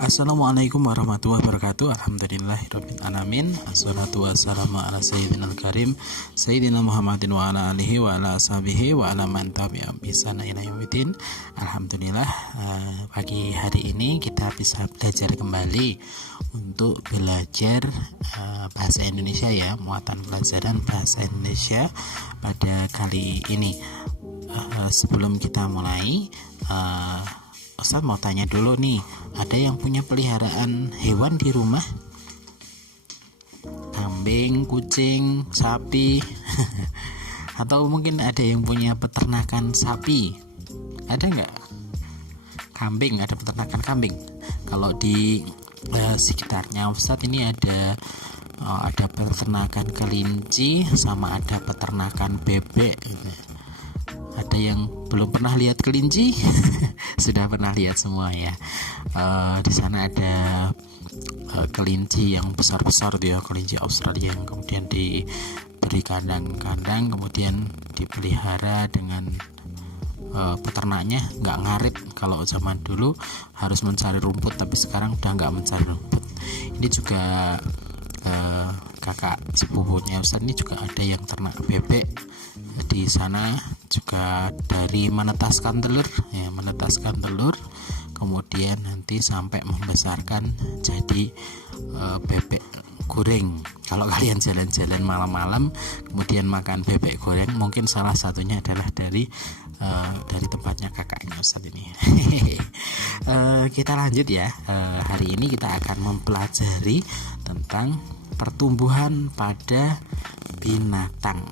Assalamualaikum warahmatullahi wabarakatuh. Alhamdulillahirabbil alamin. Assalatu wassalamu ala sayyidinal karim Sayyidina Muhammadin wa ala alihi wa ala ashabihi wa ala man tabi'ahum bi ihsan ila yaumil. Alhamdulillah, pagi hari ini kita bisa belajar kembali untuk belajar bahasa Indonesia ya, muatan pelajaran bahasa Indonesia pada kali ini. Sebelum kita mulai, Ustaz mau tanya dulu nih, ada yang punya peliharaan hewan di rumah? Kambing, kucing, sapi atau mungkin ada yang punya peternakan sapi? Ada nggak? Kambing, ada peternakan kambing. Kalau di sekitarnya Ustaz ini ada peternakan kelinci sama ada peternakan bebek. Ada yang belum pernah lihat kelinci? Sudah pernah lihat semua ya. Di sana ada kelinci yang besar-besar dia, kelinci Australia yang kemudian diberi kandang-kandang, kemudian dipelihara dengan peternaknya nggak ngarit. Kalau zaman dulu harus mencari rumput, tapi sekarang udah nggak mencari rumput. Ini juga kakak sepupunya Ustaz ini juga ada yang ternak bebek. Di sana juga dari menetaskan telur kemudian nanti sampai membesarkan jadi bebek goreng. Kalau kalian jalan-jalan malam-malam kemudian makan bebek goreng, mungkin salah satunya adalah dari tempatnya kakaknya Ustaz ini. Kita lanjut ya. Hari ini kita akan mempelajari tentang pertumbuhan pada binatang.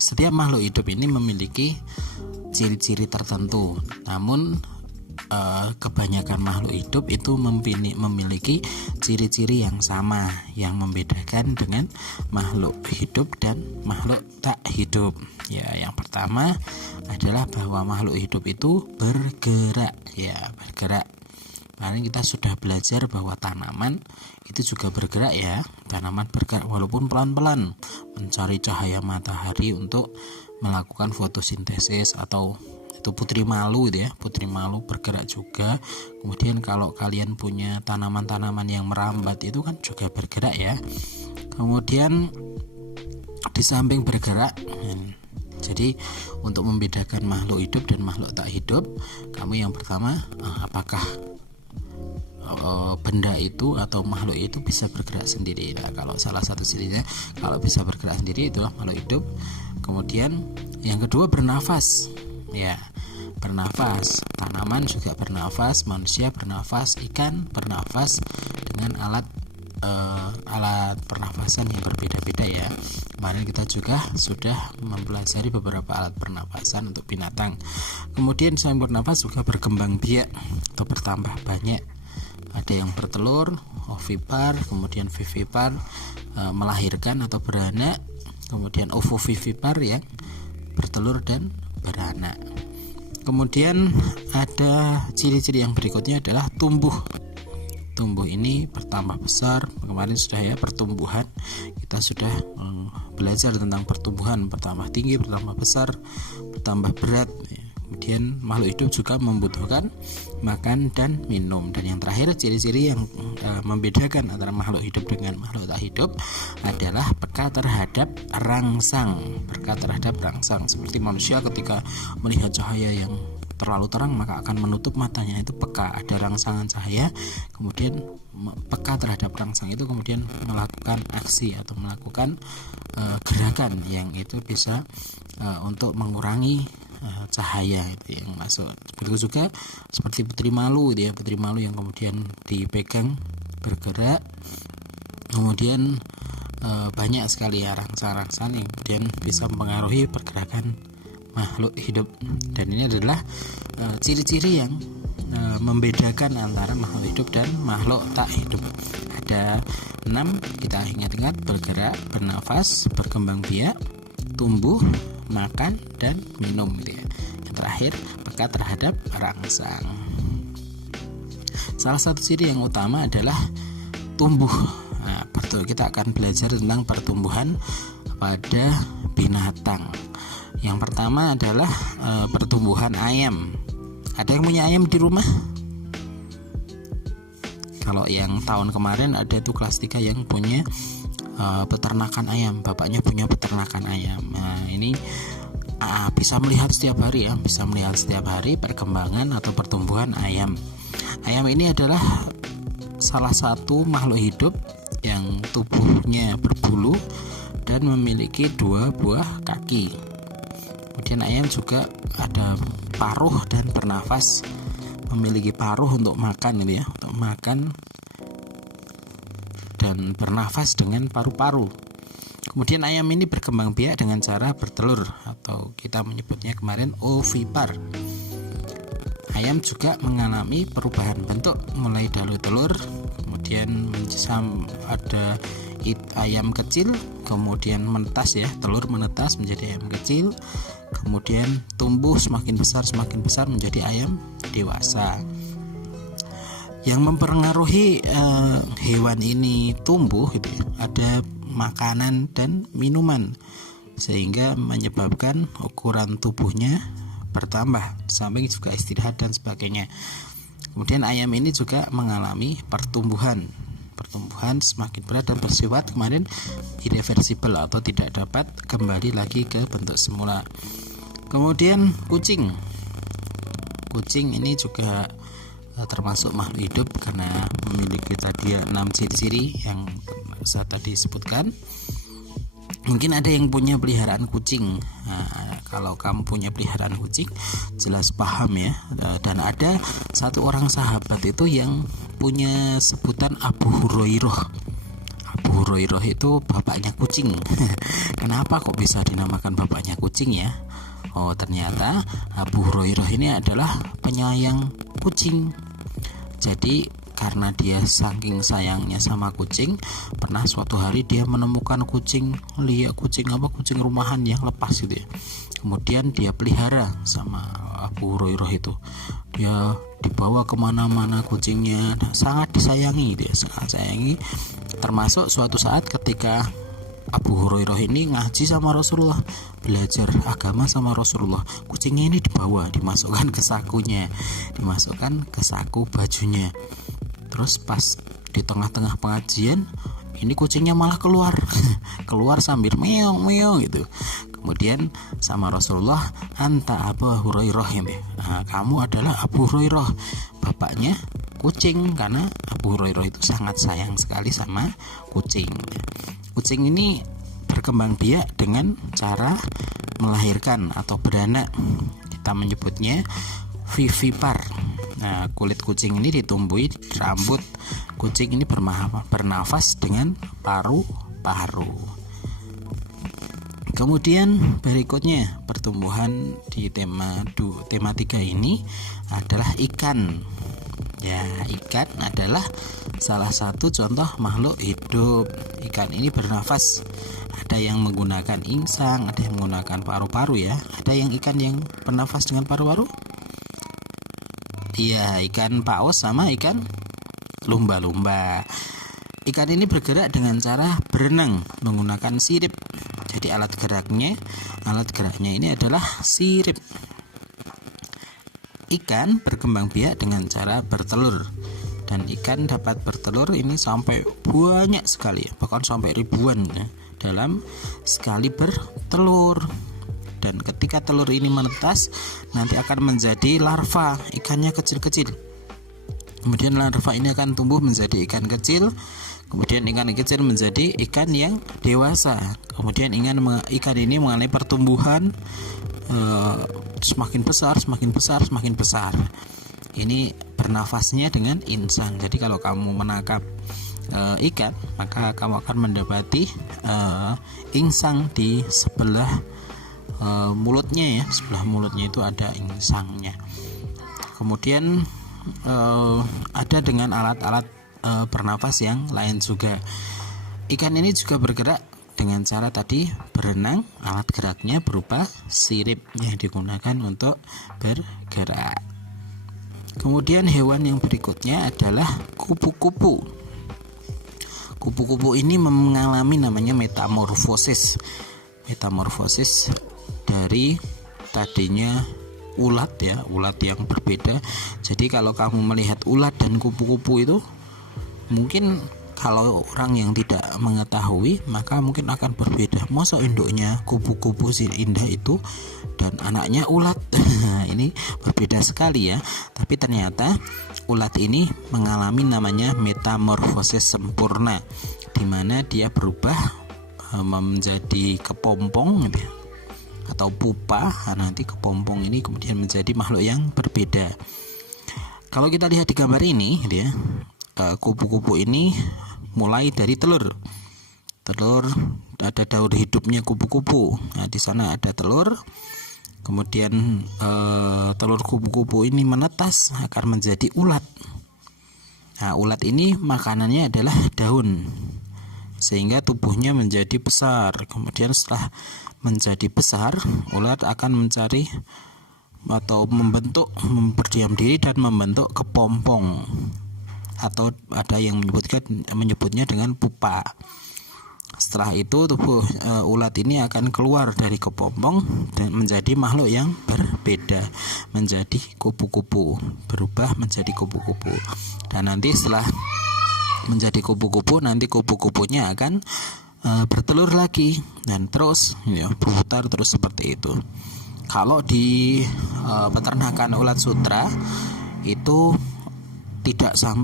Setiap makhluk hidup ini memiliki ciri-ciri tertentu, namun kebanyakan makhluk hidup itu memiliki ciri-ciri yang sama, yang membedakan dengan makhluk hidup dan makhluk tak hidup. Ya, yang pertama adalah bahwa makhluk hidup itu bergerak. Kemarin kita sudah belajar bahwa tanaman itu juga bergerak ya. Tanaman bergerak walaupun pelan-pelan, mencari cahaya matahari untuk melakukan fotosintesis, atau itu putri malu gitu ya. Putri malu bergerak juga. Kemudian kalau kalian punya tanaman-tanaman yang merambat itu kan juga bergerak ya. Kemudian di samping bergerak, jadi untuk membedakan makhluk hidup dan makhluk tak hidup, kamu yang pertama, apakah benda itu atau makhluk itu bisa bergerak sendiri? Nah, kalau salah satu cirinya, kalau bisa bergerak sendiri itulah makhluk hidup. Kemudian yang kedua bernafas. Ya, bernafas. Tanaman juga bernafas, manusia bernafas, ikan bernafas dengan alat pernafasan yang berbeda-beda ya. Kemarin kita juga sudah mempelajari beberapa alat pernafasan untuk binatang. Kemudian selain bernafas juga berkembang biak atau bertambah banyak. Ada yang bertelur, ovipar, kemudian vivipar, melahirkan atau beranak, kemudian ovovivipar ya, bertelur dan beranak. Kemudian ada ciri-ciri yang berikutnya adalah tumbuh. Tumbuh ini bertambah besar. Kemarin sudah ya, pertumbuhan. Kita sudah belajar tentang pertumbuhan, bertambah tinggi, bertambah besar, bertambah berat. Kemudian makhluk hidup juga membutuhkan makan dan minum. Dan yang terakhir, ciri-ciri yang membedakan antara makhluk hidup dengan makhluk tak hidup adalah peka terhadap rangsang. Peka terhadap rangsang, seperti manusia ketika melihat cahaya yang terlalu terang maka akan menutup matanya, itu peka, ada rangsangan cahaya. Kemudian peka terhadap rangsang itu kemudian melakukan aksi atau melakukan gerakan yang itu bisa untuk mengurangi cahaya itu yang masuk. Begitu juga seperti putri malu dia, putri malu yang kemudian dipegang bergerak. Kemudian banyak sekali ya rangsang-rangsang yang kemudian bisa mempengaruhi pergerakan makhluk hidup. Dan ini adalah ciri-ciri yang membedakan antara makhluk hidup dan makhluk tak hidup. Ada 6, kita ingat-ingat: bergerak, bernafas, berkembang biak, tumbuh, makan, dan minum gitu ya. Yang terakhir, peka terhadap rangsang. Salah satu ciri yang utama adalah tumbuh. Nah, kita akan belajar tentang pertumbuhan pada binatang. Yang pertama adalah pertumbuhan ayam. Ada yang punya ayam di rumah? Kalau yang tahun kemarin ada tuh kelas 3 yang punya peternakan ayam, bapaknya punya peternakan ayam. Nah, ini bisa melihat setiap hari ya, bisa melihat setiap hari perkembangan atau pertumbuhan ayam. Ayam ini adalah salah satu makhluk hidup yang tubuhnya berbulu dan memiliki 2 buah kaki. Kemudian ayam juga ada paruh dan bernafas, memiliki paruh untuk makan gitu ya, untuk makan dan bernafas dengan paru-paru. Kemudian ayam ini berkembang biak dengan cara bertelur atau kita menyebutnya kemarin ovipar. Ayam juga mengalami perubahan bentuk mulai dari telur, kemudian ada ayam kecil, kemudian menetas ya, telur menetas menjadi ayam kecil, kemudian tumbuh semakin besar menjadi ayam dewasa. Yang mempengaruhi hewan ini tumbuh gitu ya, ada makanan dan minuman, sehingga menyebabkan ukuran tubuhnya bertambah, samping juga istirahat dan sebagainya. Kemudian ayam ini juga mengalami pertumbuhan semakin berat dan bersifat kemarin irreversible atau tidak dapat kembali lagi ke bentuk semula. Kemudian kucing ini juga termasuk makhluk hidup karena memiliki tadi 6 ciri-ciri yang saya tadi sebutkan. Mungkin ada yang punya peliharaan kucing. Nah, kalau kamu punya peliharaan kucing jelas paham ya. Dan ada satu orang sahabat itu yang punya sebutan Abu Hurairah. Abu Hurairah itu bapaknya kucing. Kenapa kok bisa dinamakan bapaknya kucing ya? Oh, ternyata Abu Hurairah ini adalah penyayang kucing. Jadi karena dia saking sayangnya sama kucing, pernah suatu hari dia menemukan kucing rumahan yang lepas gitu ya. Kemudian dia pelihara sama Abu Hurairah itu. Dia dibawa kemana-mana kucingnya, sangat disayangi dia, sangat sayangi. Termasuk suatu saat ketika Abu Hurairah ini ngaji sama Rasulullah, belajar agama sama Rasulullah, kucingnya ini dimasukkan ke sakunya, dimasukkan ke saku bajunya. Terus pas di tengah-tengah pengajian, ini kucingnya malah keluar sambil meong gitu. Kemudian sama Rasulullah, anta Abu Hurairah ini, kamu adalah Abu Hurairah, bapaknya kucing, karena Abu Hurairah itu sangat sayang sekali sama kucing. Kucing ini berkembang biak dengan cara melahirkan atau beranak, kita menyebutnya vivipar. Nah, kulit kucing ini ditumbuhi rambut. Kucing ini bernafas dengan paru-paru. Kemudian berikutnya pertumbuhan di tema 3 ini adalah ikan. Ya, ikan adalah salah satu contoh makhluk hidup. Ikan ini bernafas. Ada yang menggunakan insang, ada yang menggunakan paru-paru ya. Ada yang ikan yang bernafas dengan paru-paru? Iya, ikan paus sama ikan lumba-lumba. Ikan ini bergerak dengan cara berenang menggunakan sirip. Jadi alat geraknya ini adalah sirip. Ikan berkembang biak dengan cara bertelur, dan ikan dapat bertelur ini sampai banyak sekali, bahkan sampai ribuan ya, dalam sekali bertelur. Dan ketika telur ini menetas, nanti akan menjadi larva, ikannya kecil-kecil. Kemudian larva ini akan tumbuh menjadi ikan kecil, kemudian ikan kecil menjadi ikan yang dewasa. Kemudian ikan ini mengalami pertumbuhan semakin besar. Ini bernafasnya dengan insang. Jadi kalau kamu menangkap ikan, maka kamu akan mendapati insang di sebelah mulutnya ya. Sebelah mulutnya itu ada insangnya. Kemudian ada dengan alat-alat bernafas yang lain juga. Ikan ini juga bergerak dengan cara tadi berenang, alat geraknya berupa sirip yang digunakan untuk bergerak. Kemudian hewan yang berikutnya adalah kupu-kupu. Kupu-kupu ini mengalami namanya metamorfosis. Metamorfosis dari tadinya ulat ya, ulat yang berbeda. Jadi kalau kamu melihat ulat dan kupu-kupu itu Mungkin kalau orang yang tidak mengetahui maka mungkin akan berbeda. Masa induknya kupu-kupu si indah itu dan anaknya ulat. Ini berbeda sekali ya. Tapi ternyata ulat ini mengalami namanya metamorfosis sempurna, di mana dia berubah menjadi kepompong gitu ya, atau pupa. Nanti kepompong ini kemudian menjadi makhluk yang berbeda. Kalau kita lihat di gambar ini gitu ya, kupu-kupu ini mulai dari telur ada daur hidupnya kupu-kupu. Nah, di sana ada telur, kemudian telur kupu-kupu ini menetas akan menjadi ulat. Nah, ulat ini makanannya adalah daun, sehingga tubuhnya menjadi besar. Kemudian setelah menjadi besar, ulat akan mencari atau berdiam diri dan membentuk kepompong, atau ada yang menyebutnya dengan pupa. Setelah itu tubuh ulat ini akan keluar dari kepompong dan menjadi makhluk yang berbeda, menjadi kupu-kupu, berubah menjadi kupu-kupu. Dan nanti setelah menjadi kupu-kupu, nanti kupu-kupunya akan bertelur lagi dan terus ya, berputar terus seperti itu. Kalau di peternakan ulat sutra itu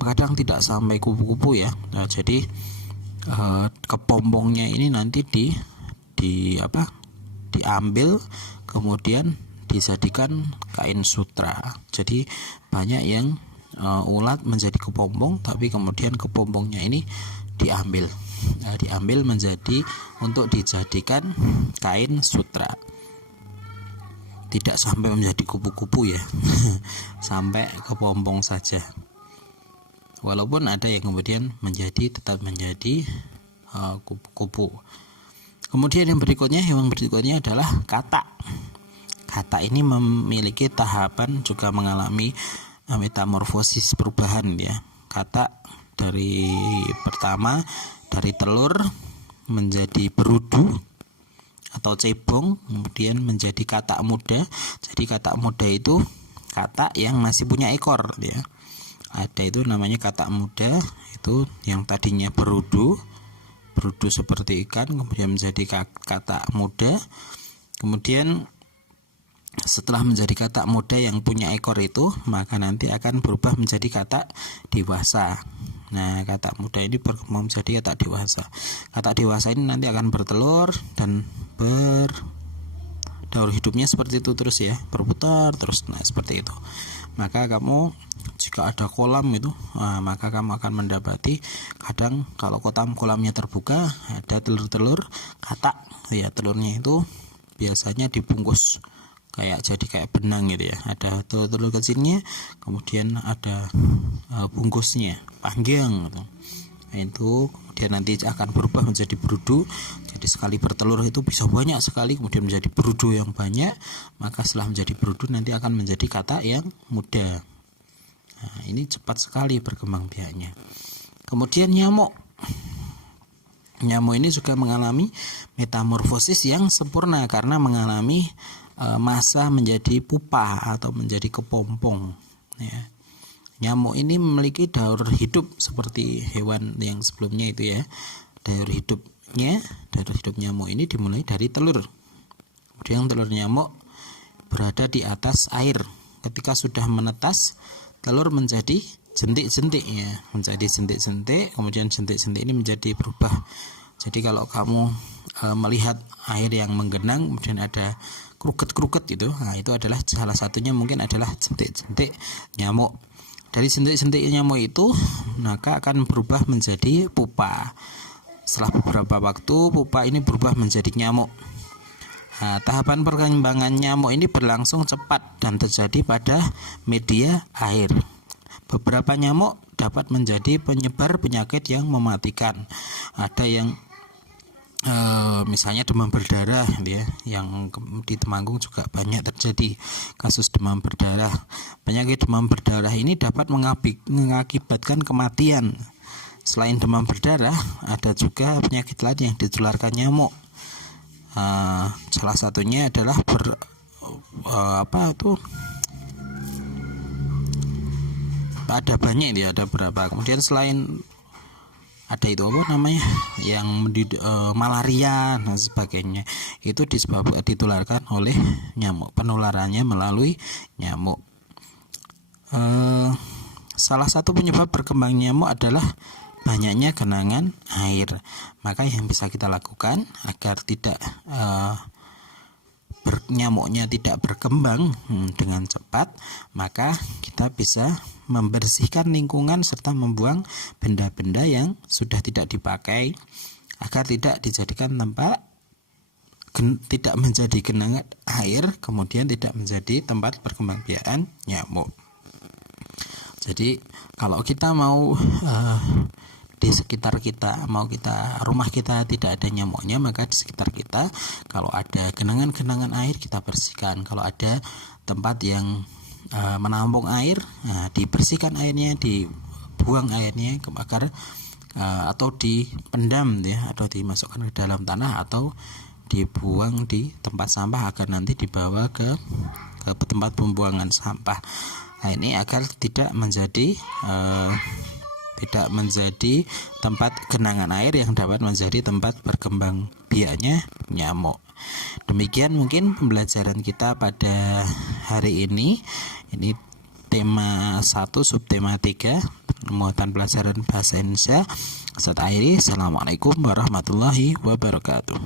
kadang tidak sampai kupu-kupu ya. Nah, jadi kepompongnya ini nanti diambil kemudian dijadikan kain sutra. Jadi banyak yang ulat menjadi kepompong, tapi kemudian kepompongnya ini diambil menjadi untuk dijadikan kain sutra. Tidak sampai menjadi kupu-kupu ya. Sampai kepompong saja. Walaupun ada yang kemudian tetap menjadi kupu-kupu. Kemudian yang berikutnya adalah katak. Katak ini memiliki tahapan juga mengalami metamorfosis, perubahan ya. Katak pertama dari telur menjadi berudu atau cebong, kemudian menjadi katak muda. Jadi katak muda itu katak yang masih punya ekor ya. Ada itu namanya katak muda, itu yang tadinya berudu seperti ikan, kemudian menjadi katak muda. Kemudian setelah menjadi katak muda yang punya ekor itu, maka nanti akan berubah menjadi katak dewasa. Nah, katak muda ini berkembang menjadi katak dewasa. Katak dewasa ini nanti akan bertelur dan daur hidupnya seperti itu terus ya, berputar terus. Nah, seperti itu. Maka kamu jika ada kolam itu, maka kamu akan mendapati kadang kalau kolamnya terbuka ada telur-telur katak ya. Telurnya itu biasanya dibungkus kayak benang gitu ya. Ada telur-telur kecilnya, kemudian ada bungkusnya panjang gitu. Nah, itu kemudian nanti akan berubah menjadi berudu. Jadi sekali bertelur itu bisa banyak sekali, kemudian menjadi berudu yang banyak. Maka setelah menjadi berudu nanti akan menjadi katak yang muda. Nah, ini cepat sekali berkembang biaknya. Kemudian nyamuk ini juga mengalami metamorfosis yang sempurna karena mengalami masa menjadi pupa atau menjadi kepompong ya. Nyamuk ini memiliki daur hidup seperti hewan yang sebelumnya itu ya. Daur hidup nyamuk ini dimulai dari telur. Kemudian telur nyamuk berada di atas air. Ketika sudah menetas, telur menjadi jentik-jentik ya, kemudian jentik-jentik ini menjadi berubah. Jadi kalau kamu melihat air yang menggenang kemudian ada kruket-kruket itu, nah itu adalah salah satunya, mungkin adalah jentik-jentik nyamuk. Dari jentik-jentik nyamuk itu maka akan berubah menjadi pupa. Setelah beberapa waktu pupa ini berubah menjadi nyamuk. Nah, tahapan perkembangan nyamuk ini berlangsung cepat dan terjadi pada media air. Beberapa nyamuk dapat menjadi penyebar penyakit yang mematikan. Ada yang misalnya demam berdarah ya, yang di Temanggung juga banyak terjadi kasus demam berdarah. Penyakit demam berdarah ini dapat mengakibatkan kematian. Selain demam berdarah, ada juga penyakit lain yang ditularkan nyamuk. Salah satunya adalah ada banyak ya, ada berapa. Kemudian selain ada itu apa namanya yang malaria dan sebagainya, itu ditularkan oleh nyamuk, penularannya melalui nyamuk. Salah satu penyebab berkembang nyamuk adalah banyaknya genangan air. Maka yang bisa kita lakukan agar tidak nyamuknya tidak berkembang dengan cepat, maka kita bisa membersihkan lingkungan serta membuang benda-benda yang sudah tidak dipakai agar tidak dijadikan tempat, tidak menjadi genangan air, kemudian tidak menjadi tempat perkembangbiakan nyamuk. Jadi kalau kita mau di sekitar kita, rumah kita tidak ada nyamuknya, maka di sekitar kita kalau ada genangan-genangan air kita bersihkan. Kalau ada tempat yang menampung air, dibersihkan airnya, dibuang airnya agar atau dipendam ya, atau dimasukkan ke dalam tanah, atau dibuang di tempat sampah agar nanti dibawa ke tempat pembuangan sampah. Nah, ini agar tidak menjadi tempat genangan air yang dapat menjadi tempat berkembang biaknya nyamuk. Demikian mungkin pembelajaran kita pada hari ini. Ini tema 1 subtema 3, muatan pelajaran bahasa Indonesia. Saya akhiri. Assalamualaikum warahmatullahi wabarakatuh.